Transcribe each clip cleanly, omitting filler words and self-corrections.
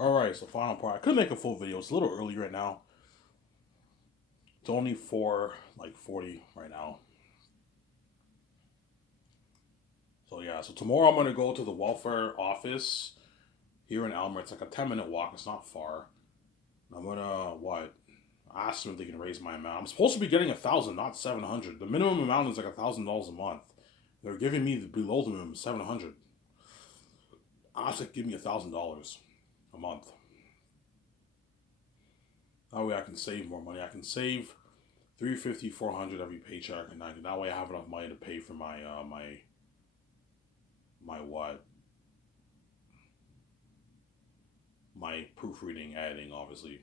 Alright, so final part. I could make a full video. It's a little early right now. It's only 40 right now. So yeah, so tomorrow I'm gonna go to the welfare office here in Elmer. It's like a 10-minute walk. It's not far. I'm gonna ask them if they can raise my amount. I'm supposed to be getting 1,000, not 700. The minimum amount is like $1,000 a month. They're giving me below the minimum 700. I asked them to give me $1,000 a month. That way I can save more money. I can save 350, 400 every paycheck, and that way I have enough money to pay for my my proofreading, editing, obviously.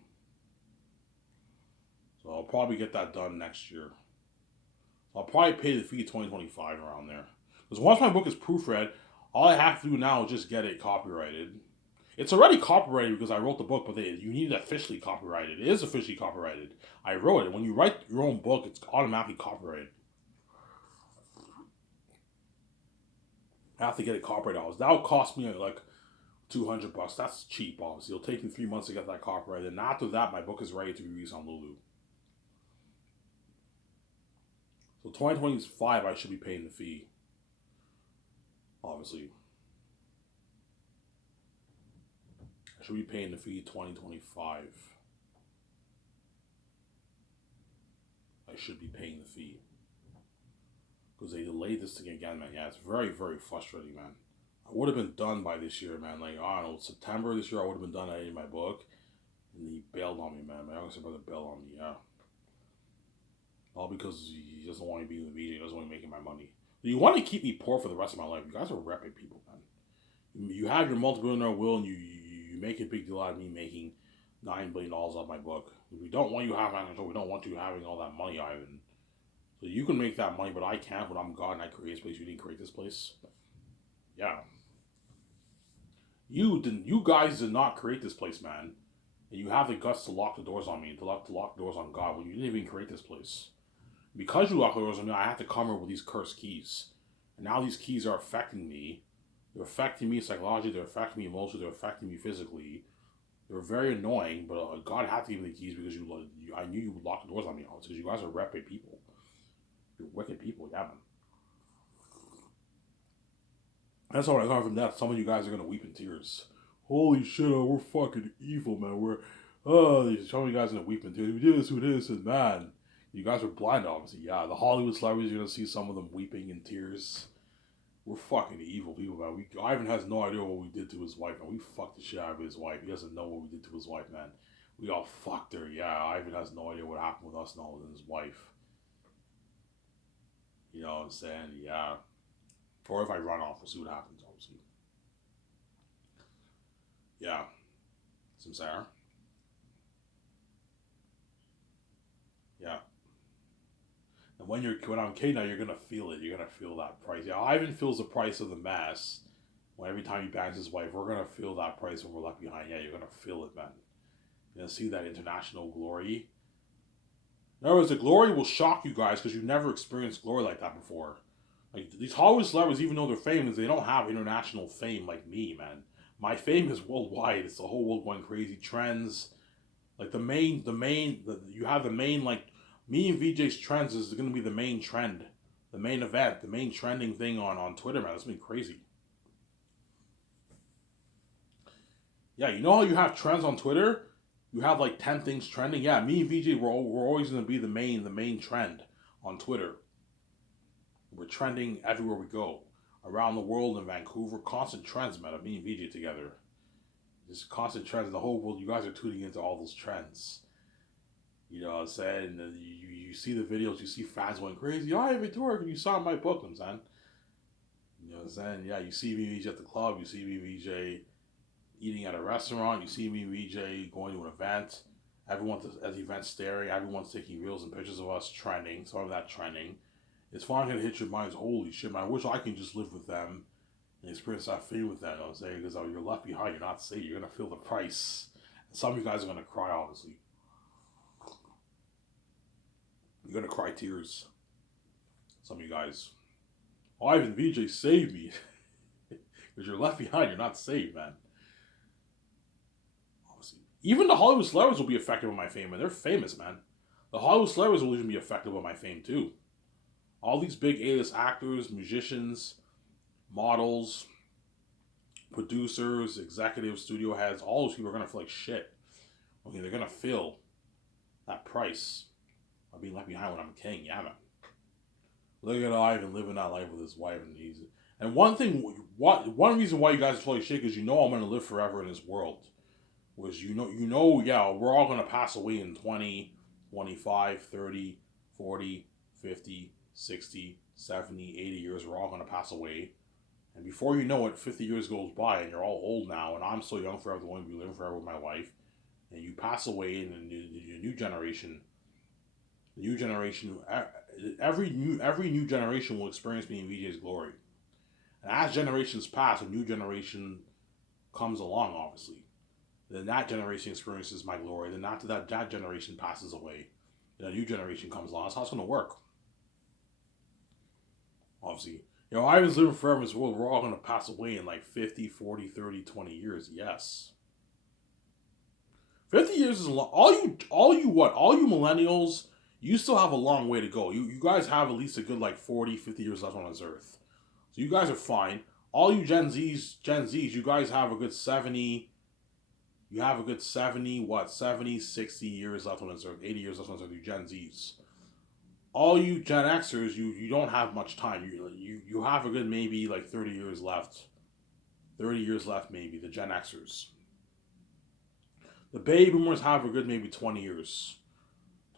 So I'll probably get that done next year. So I'll probably pay the fee 2025 around there. Because once my book is proofread, all I have to do now is just get it copyrighted. It's already copyrighted because I wrote the book, but you need it officially copyrighted. It is officially copyrighted. I wrote it. When you write your own book, it's automatically copyrighted. I have to get it copyrighted. That would cost me like $200. That's cheap, obviously. It'll take me 3 months to get that copyrighted. And after that, my book is ready to be released on Lulu. So 2025, I should be paying the fee. Obviously. I should be paying the fee 2025. I should be paying the fee. Because they delayed this thing again, man. Yeah, it's very, very frustrating, man. I would have been done by this year, man. Like, I don't know, September this year, I would have been done editing my book. And he bailed on me, man. My younger brother bailed on me, yeah. All because he doesn't want me being in the media. He doesn't want me making my money. You want to keep me poor for the rest of my life. You guys are repping people, man. You have your multi-billionaire will, and you make a big deal out of me making $9 billion off my book. We don't want you having control. We don't want you having all that money, Ivan. So you can make that money, but I can't. But I'm God and I create this place. You didn't create this place. Yeah. You didn't. You guys did not create this place, man. And you have the guts to lock the doors on me, to lock the doors on God when you didn't even create this place. Because you lock the doors on me, I have to come here with these cursed keys. And now these keys are affecting me. They're affecting me psychologically. They're affecting me emotionally. They're affecting me physically. They're very annoying, but God had to give me the keys because I knew you would lock the doors on me. Because you guys are reprobate people. You're wicked people, yeah, man. That's all I got from that. Some of you guys are gonna weep in tears. Holy shit, we're fucking evil, man. Some of you guys are gonna weep in tears. We did this, and man. You guys are blind, obviously. Yeah, the Hollywood celebrities, you're gonna see some of them weeping in tears. We're fucking evil people, man. Ivan has no idea what we did to his wife, man. We fucked the shit out of his wife. He doesn't know what we did to his wife, man. We all fucked her. Yeah, Ivan has no idea what happened with us and all with his wife. You know what I'm saying? Yeah. Or if I run off, we'll see what happens, obviously. Yeah. Some Sarah. Yeah. And when I'm K now, you're gonna feel it. You're gonna feel that price. Yeah, Ivan feels the price of the mass. When every time he bangs his wife, we're gonna feel that price when we're left behind. Yeah, you're gonna feel it, man. You're gonna see that international glory. In other words, the glory will shock you guys because you've never experienced glory like that before. Like these Hollywood celebrities, even though they're famous, they don't have international fame like me, man. My fame is worldwide. It's the whole world going crazy. Trends, like you have the main like me and VJ's trends is going to be the main trend, the main event, the main trending thing on Twitter, man. That's been crazy. Yeah, you know how you have trends on Twitter? You have like 10 things trending. Yeah, me and VJ, we're always going to be the main trend on Twitter. We're trending everywhere we go, around the world in Vancouver. Constant trends, man. Of me and VJ together, just constant trends. The whole world, you guys are tuning into all those trends. You know what I'm saying? And you see the videos, you see fans going crazy. Oh, I have it work, and you saw my book, I'm saying. You know what I'm saying? Yeah, you see me VJ at the club, you see me VJ eating at a restaurant, you see me VJ going to an event. Everyone's at the event staring, everyone's taking reels and pictures of us trending, some of that trending. It's finally gonna hit your minds, holy shit, man, I wish I can just live with them and experience that fame with them, you know what I'm saying? Because you're left behind, you're not safe, you're gonna feel the price. And some of you guys are gonna cry, obviously. You're gonna cry tears. Some of you guys. Oh, Ivan VJ saved me. Because you're left behind, you're not saved, man. Even the Hollywood celebrities will be affected by my fame, and they're famous, man. The Hollywood celebrities will even be affected by my fame too. All these big A-list actors, musicians, models, producers, executives, studio heads, all those people are gonna feel like shit. Okay, they're gonna feel that price of being left behind when I'm king. Yeah, man. Look at Ivan living that life with his wife, and one reason why you guys are full of shit is I'm gonna live forever in this world. Was yeah, we're all gonna pass away in 20, 25, 30, 40, 50, 60, 70, 80 years. We're all gonna pass away. And before you know it, 50 years goes by and you're all old now, and I'm so young forever, going to be living forever with my wife. And you pass away, and the new generation, every new generation will experience me in VJ's glory. And as generations pass, a new generation comes along, obviously. Then that generation experiences my glory. Then after that generation passes away, then a new generation comes along. That's how it's going to work. Obviously, Ivan's living forever in this world. We're all going to pass away in like 50, 40, 30, 20 years. Yes. 50 years is a long. All you millennials, you still have a long way to go. You guys have at least a good like 40, 50 years left on this earth. So you guys are fine. All you Gen Zs, you guys have a good 70. You have a good 70, 60 years left on this earth, 80 years left on this earth, you Gen Zs. All you Gen Xers, you don't have much time. You have a good maybe like 30 years left. 30 years left maybe, the Gen Xers. The baby boomers have a good maybe 20 years.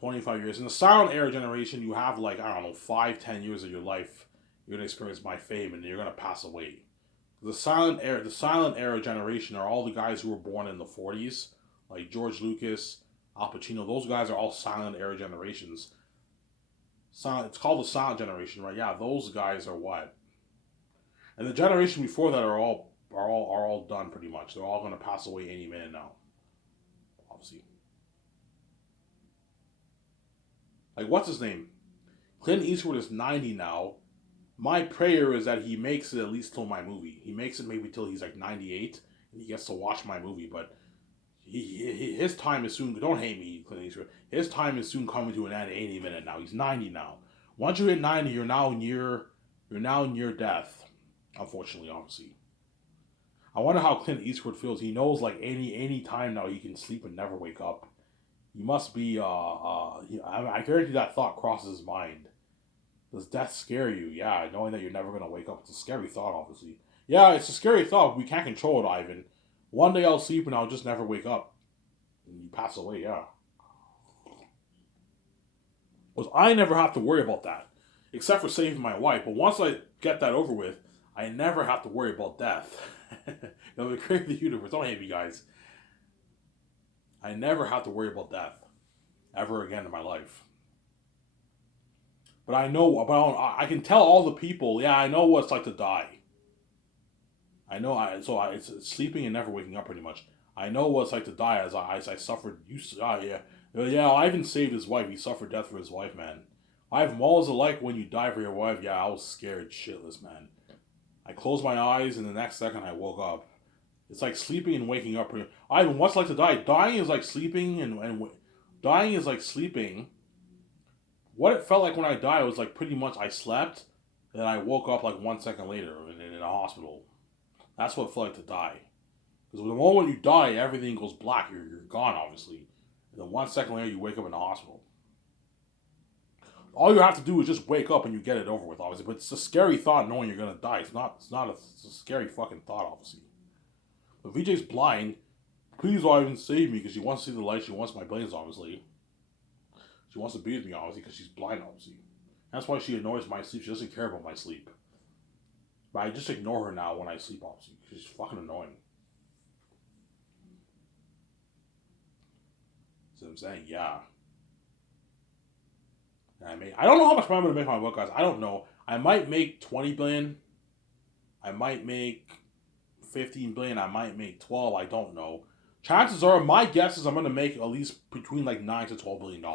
25 years. In the silent era generation, you have like, I don't know, 5-10 years of your life. You're going to experience my fame and you're going to pass away. The silent era generation are all the guys who were born in the 40s, like George Lucas, Al Pacino. Those guys are all silent era generations. It's called the silent generation, right? Yeah, those guys are what? And the generation before that are all done pretty much. They're all going to pass away any minute now. Obviously. Like, what's his name? Clint Eastwood is 90 now. My prayer is that he makes it at least till my movie. He makes it maybe till he's like 98 and he gets to watch my movie. But his time is soon. Don't hate me, Clint Eastwood. His time is soon coming to an end any minute now. He's 90 now. Once you hit 90, you're now near death. Unfortunately, obviously. I wonder how Clint Eastwood feels. He knows like any time now he can sleep and never wake up. He must be. I guarantee that thought crosses his mind. Does death scare you? Yeah, knowing that you're never going to wake up. It's a scary thought, obviously. Yeah, it's a scary thought. We can't control it, Ivan. One day I'll sleep and I'll just never wake up. And you pass away, yeah. Because I never have to worry about that. Except for saving my wife. But once I get that over with, I never have to worry about death. It'll be crazy the universe. Don't hate me, guys. I never have to worry about death. Ever again in my life. But I can tell all the people, yeah, I know what it's like to die. It's sleeping and never waking up pretty much. I know what it's like to die as I suffered. Ivan saved his wife. He suffered death for his wife, man. Ivan, what was it like when you die for your wife? Yeah, I was scared shitless, man. I closed my eyes and the next second I woke up. It's like sleeping and waking up. Ivan, what's it like to die? Dying is like sleeping and dying is like sleeping. What it felt like when I died was like pretty much I slept, and then I woke up like 1 second later in a hospital. That's what it felt like to die. Because the moment you die, everything goes black. You're gone, obviously. And then 1 second later, you wake up in the hospital. All you have to do is just wake up and you get it over with, obviously. But it's a scary thought knowing you're gonna die. It's a scary fucking thought, obviously. But VJ's blind. Please, Ivan, save me because she wants to see the light. She wants my brains, obviously. She wants to be with me, obviously, because she's blind, obviously. That's why she ignores my sleep. She doesn't care about my sleep. But I just ignore her now when I sleep, obviously. She's fucking annoying. So I'm saying, yeah. I don't know how much money I'm going to make on my book, guys. I don't know. I might make 20 billion. I might make 15 billion. I might make 12. I don't know. Chances are, my guess is I'm going to make at least between like $9 to $12 billion.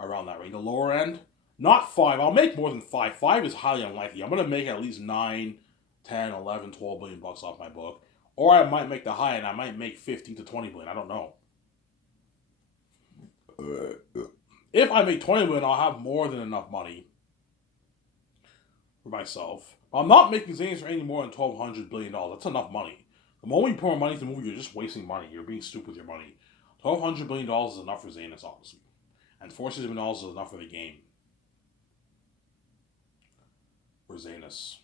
Around that range. The lower end, not 5. I'll make more than 5. 5 is highly unlikely. I'm going to make at least 9, 10, 11, 12 billion bucks off my book. Or I might make the high and I might make 15 to 20 million. I don't know. If I make 20 million, I'll have more than enough money for myself. But I'm not making Zanes for any more than $1,200 billion. That's enough money. The moment you put more money into the movie, you're just wasting money. You're being stupid with your money. $1,200 billion is enough for Zanus, obviously. And $460 million is enough for the game. For Zanus.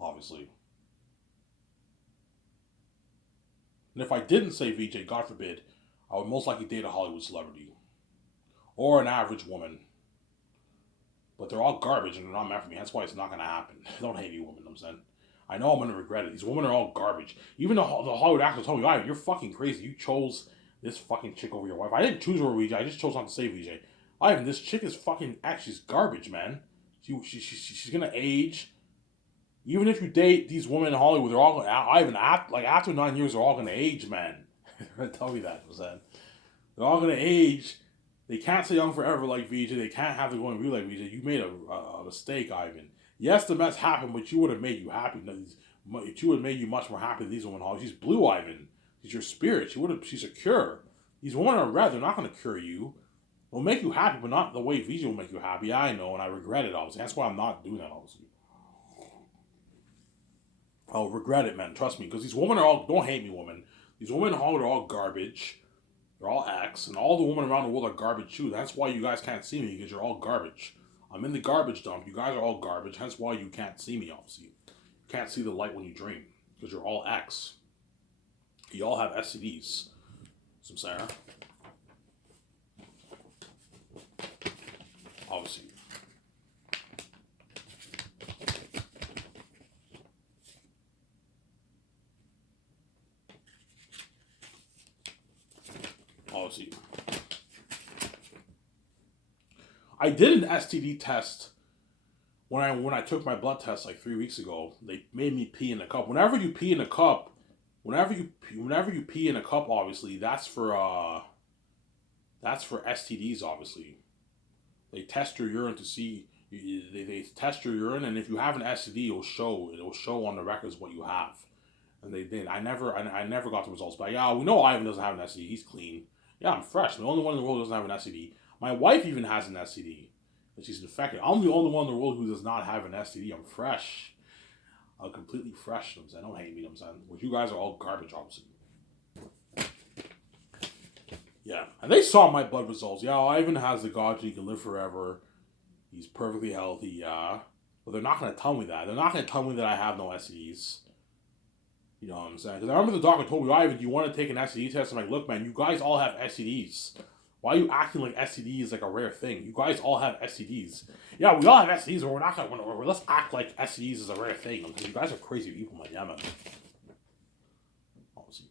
Obviously. And if I didn't say VJ, God forbid, I would most likely date a Hollywood celebrity. Or an average woman. But they're all garbage and they're not meant for me. That's why it's not going to happen. Don't hate me, woman, I'm saying. I know I'm going to regret it. These women are all garbage. Even the Hollywood actors told me, "Ivan, you're fucking crazy. You chose this fucking chick over your wife." I didn't choose her over VJ. I just chose not to say VJ. Ivan, this chick is fucking she's garbage, man. She's going to age. Even if you date these women in Hollywood, they're all going to, Ivan, after 9 years, they're all going to age, man. They're going to tell me that, I'm saying. They're all going to age. They can't stay young forever like VJ. They can't have the going real like VJ. You made a mistake, Ivan. Yes, the mess happened, but you would have made you happy. She would have made you much more happy than these women. She's blue, Ivan. She's your spirit. She's a cure. These women are red. They're not going to cure you. They'll make you happy, but not the way VJ will make you happy. Yeah, I know, and I regret it, obviously. That's why I'm not doing that, obviously. I'll regret it, man. Trust me. Because these women are all... Don't hate me, women. These women in Hollywood are all garbage. They're all X. And all the women around the world are garbage, too. That's why you guys can't see me, because you're all garbage. I'm in the garbage dump. You guys are all garbage. Hence why you can't see me, obviously. You can't see the light when you dream. Because you're all X. You all have STDs. Some Sarah. Obviously. Obviously. I did an STD test when I took my blood test like 3 weeks ago. They made me pee in a cup. Whenever you pee in a cup, whenever you pee in a cup, obviously that's for STDs. Obviously, they test your urine to see. They test your urine, and if you have an STD, it will show on the records what you have. And they did. I never got the results, but yeah, we know Ivan doesn't have an STD. He's clean. Yeah, I'm fresh. I'm the only one in the world who doesn't have an STD. My wife even has an STD, and she's infected. I'm the only one in the world who does not have an STD. I'm fresh. I'm completely fresh. You know what I'm saying? Don't hate me. You know what I'm saying? But you guys are all garbage, obviously. Yeah, and they saw my blood results. Yeah, Ivan has the God, he can live forever. He's perfectly healthy. Yeah, but they're not gonna tell me that. They're not gonna tell me that I have no STDs. You know what I'm saying? Because I remember the doctor told me, "Ivan, do you want to take an STD test?" I'm like, "Look, man, you guys all have STDs. Why are you acting like STD is like a rare thing? You guys all have STDs. Yeah, we all have STDs, but we're not gonna. Let's act like STDs is a rare thing because you guys are crazy people, man. Yeah, man.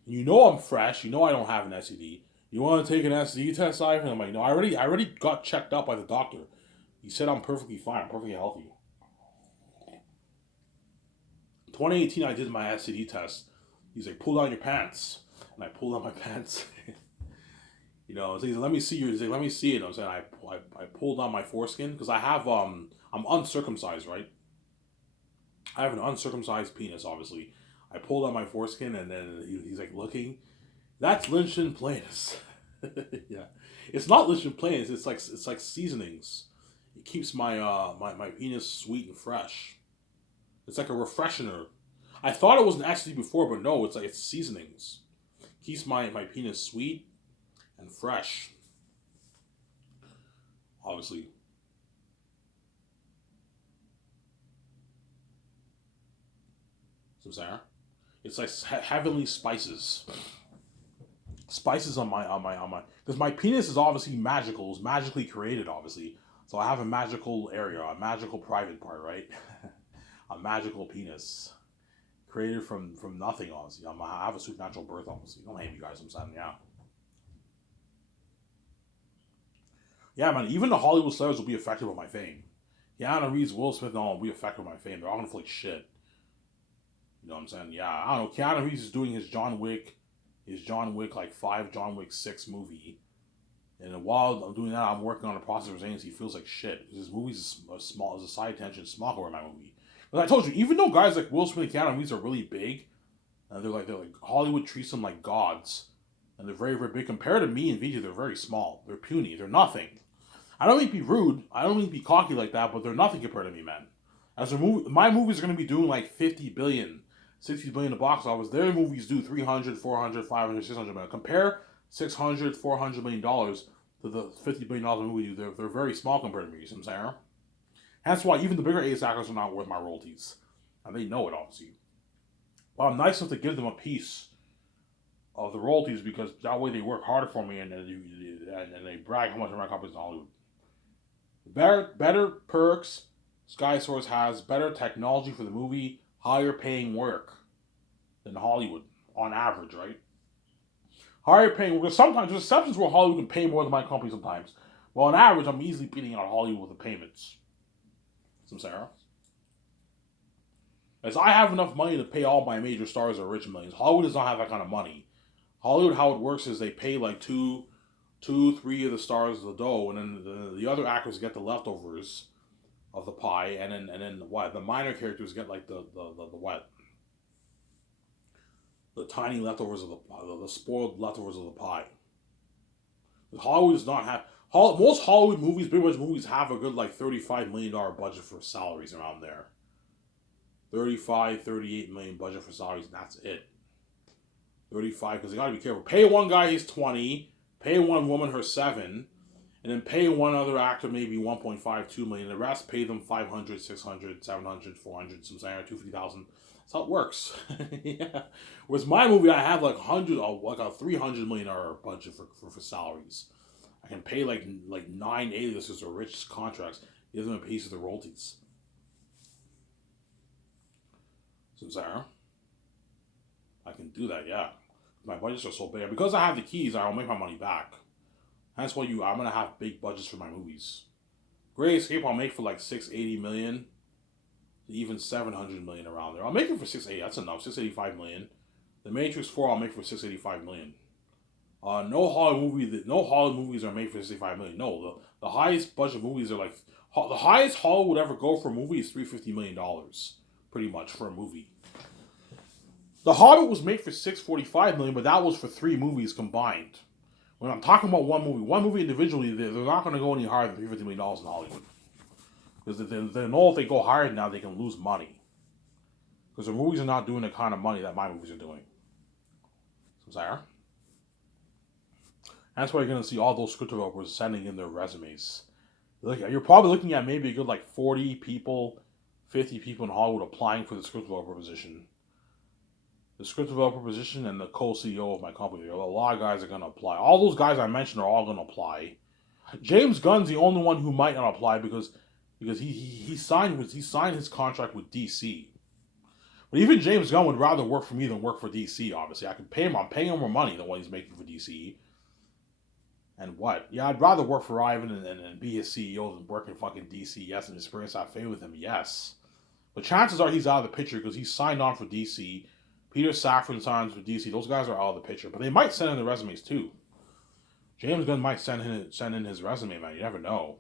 You know I'm fresh. You know I don't have an STD. You want to take an STD test, Ivan? I'm like, no, I already got checked out by the doctor. He said I'm perfectly fine. I'm perfectly healthy. 2018, I did my STD test. He's like, pull down your pants, and I pulled down my pants. You know, so he's like, let me see your. He's like, let me see it. I'm saying I pulled down my foreskin because I have I'm uncircumcised, right? I have an uncircumcised penis, obviously. I pulled out my foreskin, and then he's like looking. That's Lynchon Plains. Yeah, it's not Lynchon Plains. It's like seasonings. It keeps my penis sweet and fresh. It's like a refreshener. I thought it was an STD before, but no, it's seasonings. Keeps my penis sweet and fresh. Obviously. So Sarah, it's like heavenly spices. Spices on my because my penis is obviously magical. It's magically created, obviously. So I have a magical area, a magical private part, right? A magical penis created from nothing, honestly. I have a supernatural birth, honestly. Don't hate me, guys. I'm saying, yeah. Yeah, man. Even the Hollywood stars will be affected by my fame. Keanu Reeves, Will Smith, and all will be affected by my fame. They're all gonna feel like shit. You know what I'm saying? Yeah, I don't know. Keanu Reeves is doing his John Wick like 5, John Wick 6 movie. And while I'm doing that, I'm working on a process of Zanes. He feels like shit. His movie's as small as a side attention, small over my movie. But I told you, even though guys like Will Smith and Keanu Reeves are really big, and they're like Hollywood treats them like gods, and they're very very big compared to me and VJ. They're very small. They're puny. They're nothing. I don't mean to be rude. I don't mean to be cocky like that, but they're nothing compared to me, man. As a movie, my movies are going to be doing like 50 billion, 60 billion in the box office. Their movies do 300, 400, 500, 600 million. Compare 600, 400 million dollars to the $50 billion movie. They're very small compared to me. You see what I'm saying? That's why even the bigger A actors are not worth my royalties. And they know it, obviously. But I'm nice enough to give them a piece of the royalties because that way they work harder for me and they brag how much my company's in Hollywood. Better perks. Sky Source has better technology for the movie, higher paying work than Hollywood on average, right? Higher paying work. Sometimes there's exceptions where Hollywood can pay more than my company sometimes. Well, on average, I'm easily beating out Hollywood with the payments. Some Sarah. As I have enough money to pay all my major stars or rich millions. Hollywood does not have that kind of money. Hollywood, how it works is they pay like two, three of the stars of the dough, and then the other actors get the leftovers of the pie, and then what? The minor characters get like the what? The tiny leftovers of the spoiled leftovers of the pie. Hollywood does not have most Hollywood movies, big budget movies, have a good like $35 million budget for salaries around there. 35, 38 million budget for salaries, and that's it. 35 because they gotta be careful. Pay one guy his 20, pay one woman her 7, and then pay one other actor maybe 1.5, 2 million. The rest pay them 500, 600, 700, 400, some saying 250,000. That's how it works. Yeah. Whereas my movie, I have like like a $300 million budget for salaries. I can pay like 9 A-listers or rich contracts, give them a piece of the royalties. So Sarah, I can do that, yeah. My budgets are so big. Because I have the keys, I'll make my money back. That's why I'm gonna have big budgets for my movies. Great Escape I'll make for like 680 million to even 700 million around there. I'll make it for 680. That's enough. 685 million. The Matrix 4 I'll make for 685 million. No Hollywood movies are made for 65 million. No, the highest budget movies are like the highest Hollywood would ever go for a movie is $350 million, pretty much for a movie. The Hobbit was made for 645 million, but that was for 3 movies combined. When I'm talking about one movie individually, they're not going to go any higher than $350 million in Hollywood. Because they know if they go higher now, they can lose money. Because the movies are not doing the kind of money that my movies are doing. So, Sarah? That's why you're going to see all those script developers sending in their resumes. You're probably looking at maybe a good like 40 people, 50 people in Hollywood applying for the script developer position. The script developer position and the co-CEO of my company. A lot of guys are going to apply. All those guys I mentioned are all going to apply. James Gunn's the only one who might not apply because he signed his contract with DC. But even James Gunn would rather work for me than work for DC. Obviously, I can pay him. I'm paying him more money than what he's making for DC. And what? Yeah, I'd rather work for Ivan and be his CEO than work in fucking DC. Yes, and experience that fame with him. Yes, but chances are he's out of the picture because he's signed on for DC. Peter Safran signs for DC. Those guys are out of the picture, but they might send in the resumes too. James Gunn might send in his resume, man. You never know.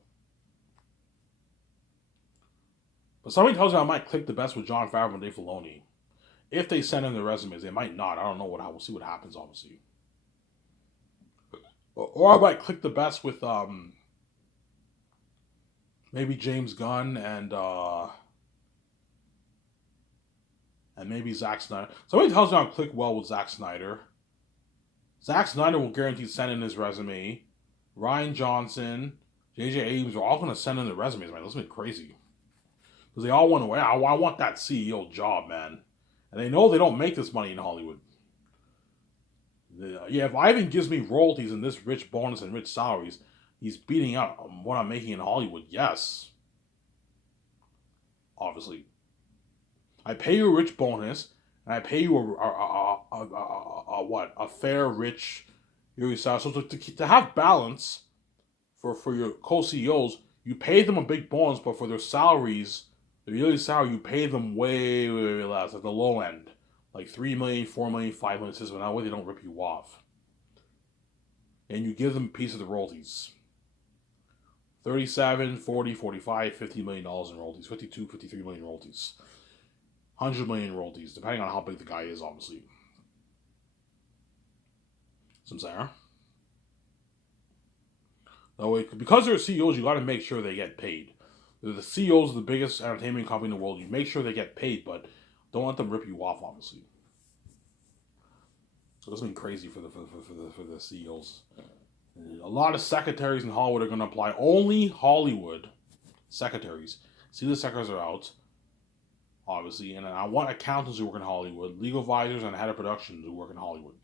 But somebody tells me I might click the best with Jon Favreau and Dave Filoni. If they send in their resumes, they might not. I don't know we'll see what happens, obviously. Or I might click the best with maybe James Gunn and maybe Zack Snyder. Somebody tells me I'll click well with Zack Snyder. Zack Snyder will guarantee send in his resume. Rian Johnson, J.J. Abrams are all going to send in their resumes, man. That's going to be crazy. Because they all want to, I want that CEO job, man. And they know they don't make this money in Hollywood. Yeah, if Ivan gives me royalties and this rich bonus and rich salaries, he's beating out what I'm making in Hollywood. Yes. Obviously. I pay you a rich bonus, and I pay you a fair, rich salary. So to have balance for your co-CEOs, you pay them a big bonus, but for their salaries, their yearly salary, you pay them way less at the low end. Like 3 million, 4 million, 5 million, so that way they don't rip you off. And you give them a piece of the royalties. 37, 40, 45, $50 million in royalties. 52, 53 million royalties. 100 million royalties, depending on how big the guy is, obviously. So I'm saying, huh? That way, because they're CEOs, you got to make sure they get paid. They're the CEOs of the biggest entertainment company in the world. You make sure they get paid, but don't let them rip you off, obviously. So it's been crazy for the CEOs. A lot of secretaries in Hollywood are going to apply. Only Hollywood secretaries. See, the secretaries are out, obviously, and I want accountants who work in Hollywood, legal advisors, and head of productions who work in Hollywood.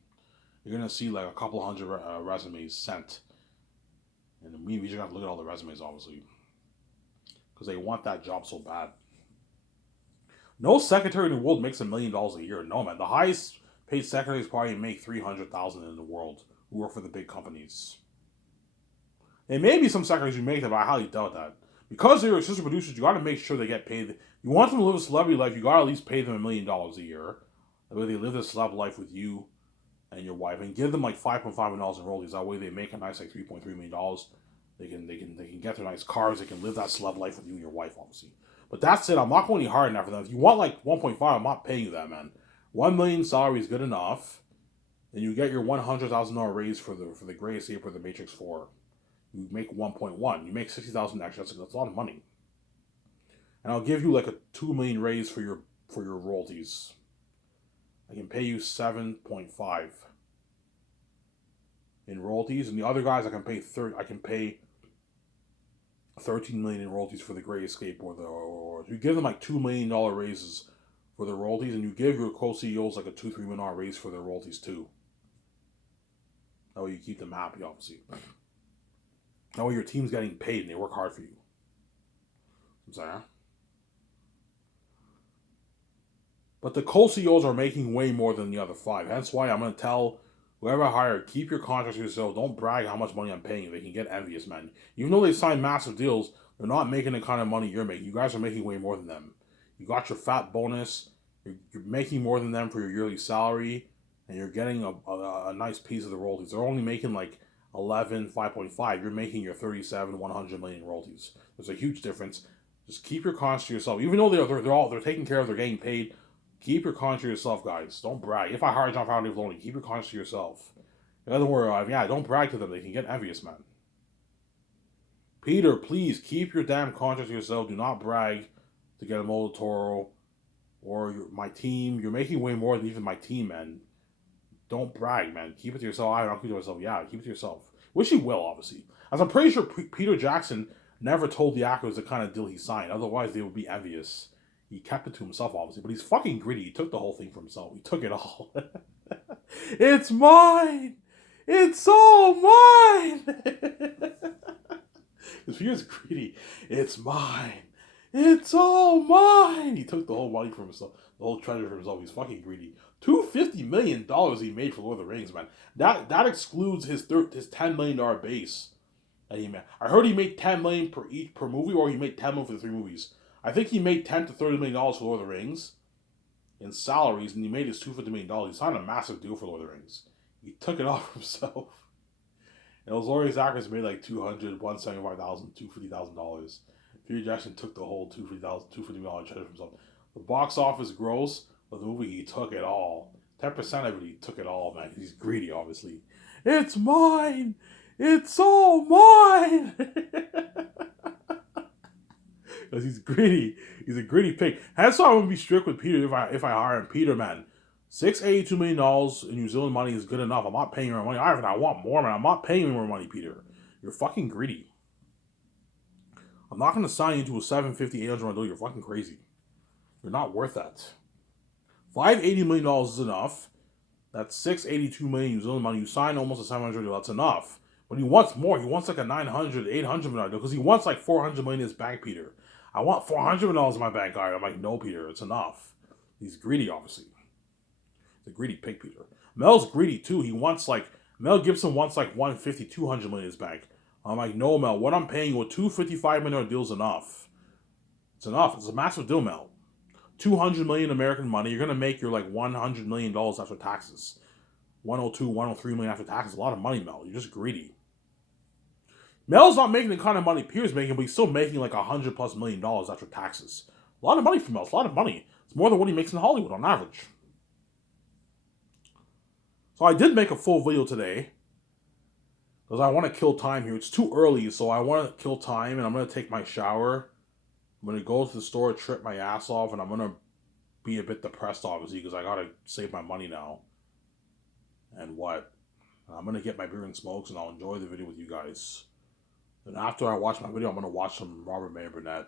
You're going to see like a couple hundred resumes sent. And me and VJ have to look at all the resumes, obviously, because they want that job so bad. No secretary in the world makes $1 million a year. No, man. The highest paid secretaries probably make $300,000 in the world who work for the big companies. There may be some secretaries who make that, but I highly doubt that. Because they're assistant producers, you got to make sure they get paid. You want them to live a celebrity life, you got to at least pay them $1 million a year. That way they live this celeb life with you and your wife, and give them like $5.5 million in royalties. That way they make a nice like $3.3 million. They can get their nice cars. They can live that celeb life with you and your wife, obviously. But that's it. I'm not going any harder than that for them. If you want like 1.5, I'm not paying you that, man. $1 million salary is good enough. Then you get your $100,000 raise for the Great Escape or the Matrix 4. You make 1.1. You make 60,000 extra. That's a lot of money. And I'll give you like a 2 million raise for your royalties. I can pay you 7.5 in royalties, and the other guys I can pay 13 million in royalties for the Great Escape or you give them like $2 million raises for their royalties, and you give your co-CEOs like a $2-3 million raise for their royalties too. That way you keep them happy, obviously. That way your team's getting paid and they work hard for you. I'm sorry, huh? But the co-CEOs are making way more than the other 5. Hence why I'm going to tell whoever I hire, keep your contracts to yourself. Don't brag how much money I'm paying you. They can get envious, man. Even though they sign massive deals, they're not making the kind of money you're making. You guys are making way more than them. You got your fat bonus. You're making more than them for your yearly salary. And you're getting a nice piece of the royalties. They're only making like 11, 5.5. You're making your 37, 100 million royalties. There's a huge difference. Just keep your contracts to yourself. Even though they're taken care of, they're getting paid. Keep your contract to yourself, guys. Don't brag. If I hire Jon Favreau and Dave Filoni, keep your contract to yourself. In other words, don't brag to them. They can get envious, man. Peter, please keep your damn contract to yourself. Do not brag to get a Del Toro or my team. You're making way more than even my team, man. Don't brag, man. Keep it to yourself. I don't keep it to myself. Yeah, keep it to yourself. Which he will, obviously. As I'm pretty sure Peter Jackson never told the actors the kind of deal he signed. Otherwise, they would be envious. He kept it to himself, obviously, but he's fucking greedy. He took the whole thing for himself. He took it all. It's mine! It's all mine! Because Peter's greedy. It's mine. It's all mine! He took the whole money for himself, the whole treasure for himself. He's fucking greedy. $250 million he made for Lord of the Rings, man. That excludes his $10 million base that he made. I heard he made $10 million per movie, or he made $10 million for the 3 movies. I think he made $10 to $30 million for Lord of the Rings in salaries, and he made his $250 million. He signed a massive deal for Lord of the Rings. He took it off himself. And those Laureus actors made like $200,000, $175,000, $250,000. Peter Jackson took the whole $250 million treasure for himself. The box office gross of the movie, he took it all. 10% of it, he took it all, man. He's greedy, obviously. It's mine! It's all mine! Because he's greedy. He's a greedy pig. That's why I'm going to be strict with Peter if I hire him. Peter, man, $682 million in New Zealand money is good enough. I'm not paying you more money. I want more, man. I'm not paying you more money, Peter. You're fucking greedy. I'm not going to sign you into a $750, $800 million deal. You're fucking crazy. You're not worth that. $580 million is enough. That's $682 million New Zealand money. You sign almost a $700 deal. That's enough. But he wants more. He wants like a $900, $800 million deal because he wants like $400 million in his bank, Peter. I want $400 million in my bank. I'm like, no, Peter, it's enough. He's greedy, obviously. He's a greedy pig, Peter. Mel's greedy too. Mel Gibson wants like $150, $200 million in his bank. I'm like, no, Mel, what I'm paying you with $255 million deal is enough. It's enough. It's a massive deal, Mel. $200 million American money. You're gonna make your like $100 million after taxes. 102, 103 million after taxes. A lot of money, Mel. You're just greedy. Mel's not making the kind of money Peter's making, but he's still making like $100+ million after taxes. A lot of money for Mel. It's a lot of money. It's more than what he makes in Hollywood on average. So I did make a full video today because I want to kill time here. It's too early, so I want to kill time, and I'm going to take my shower. I'm going to go to the store, trip my ass off, and I'm going to be a bit depressed, obviously, because I got to save my money now. And what? I'm going to get my beer and smokes, and I'll enjoy the video with you guys. And after I watch my video, I'm going to watch some Robert Mayer Burnett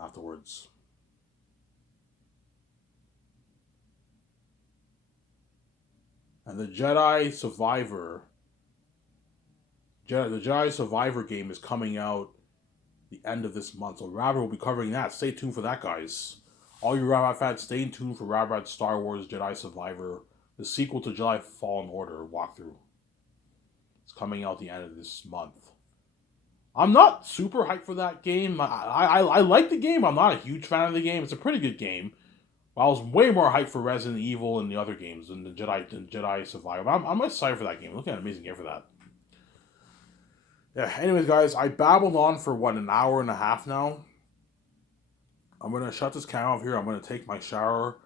afterwards. And the Jedi Survivor game is coming out the end of this month. So Rabbi will be covering that. Stay tuned for that, guys. All you Rabbi fans, stay tuned for Rabbi's Star Wars Jedi Survivor, the sequel to Jedi Fallen Order walkthrough. It's coming out the end of this month. I'm not super hyped for that game. I like the game. I'm not a huge fan of the game. It's a pretty good game. I was way more hyped for Resident Evil and the other games than the Jedi Survivor. I'm excited for that game. Looking at an amazing game for that. Yeah, anyways, guys, I babbled on for, an hour and a half now. I'm going to shut this camera off here. I'm going to take my shower,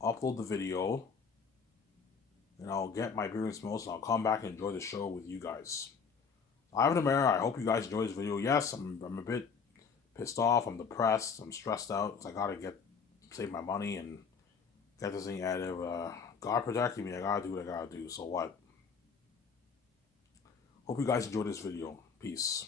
upload the video, and I'll get my beer and smokes, and I'll come back and enjoy the show with you guys. Ivan the Mayor, I hope you guys enjoy this video. Yes, I'm a bit pissed off. I'm depressed. I'm stressed out because I got to save my money and get this thing edited. God protecting me. I got to do what I got to do. So what? Hope you guys enjoyed this video. Peace.